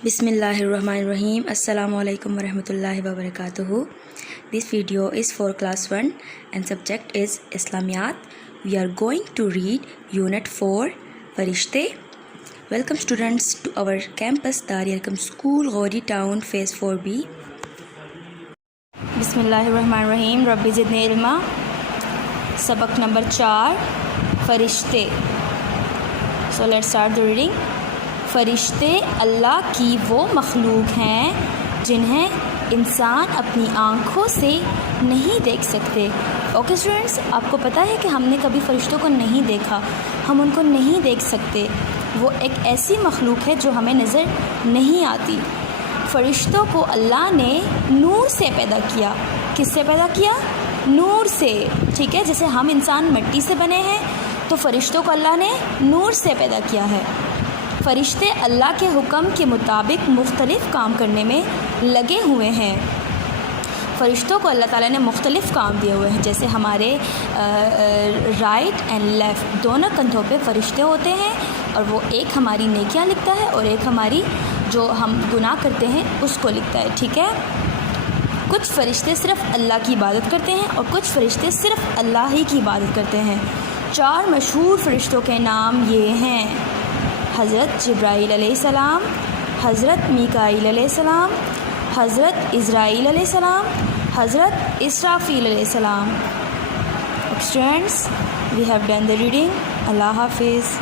بسم اللہ الرحمن الرحیم. السلام علیکم ورحمۃ اللہ وبرکاتہ. This video is for class 1 and subject is اسلامیات. We are going to read Unit 4 فرشتے. Welcome students to our campus Dar-e-Arqam School, Ghori town, phase 4B. بسم اللہ الرحمن الرحیم. رب زدنی علما. سبق نمبر 4 فرشتے. So let's start the reading. فرشتے اللہ کی وہ مخلوق ہیں جنہیں انسان اپنی آنکھوں سے نہیں دیکھ سکتے. اوکے اسٹوڈنٹس, آپ کو پتہ ہے کہ ہم نے کبھی فرشتوں کو نہیں دیکھا, ہم ان کو نہیں دیکھ سکتے. وہ ایک ایسی مخلوق ہے جو ہمیں نظر نہیں آتی. فرشتوں کو اللہ نے نور سے پیدا کیا. کس سے پیدا کیا؟ نور سے. ٹھیک ہے, جیسے ہم انسان مٹی سے بنے ہیں تو فرشتوں کو اللہ نے نور سے پیدا کیا ہے. فرشتے اللہ کے حکم کے مطابق مختلف کام کرنے میں لگے ہوئے ہیں. فرشتوں کو اللہ تعالیٰ نے مختلف کام دیے ہوئے ہیں, جیسے ہمارے رائٹ اینڈ لیفٹ دونوں کندھوں پہ فرشتے ہوتے ہیں, اور وہ ایک ہماری نیکیاں لکھتا ہے اور ایک ہماری جو ہم گناہ کرتے ہیں اس کو لکھتا ہے. ٹھیک ہے, کچھ فرشتے صرف اللہ کی عبادت کرتے ہیں اور کچھ فرشتے صرف اللہ ہی کی عبادت کرتے ہیں. 4 مشہور فرشتوں کے نام یہ ہیں: حضرت جبرائیل علیہ السلام, حضرت میکائیل علیہ السلام, حضرت اسرائیل علیہ السلام, حضرت اسرافیل علیہ السلام. Students, we have done the reading. اللہ حافظ.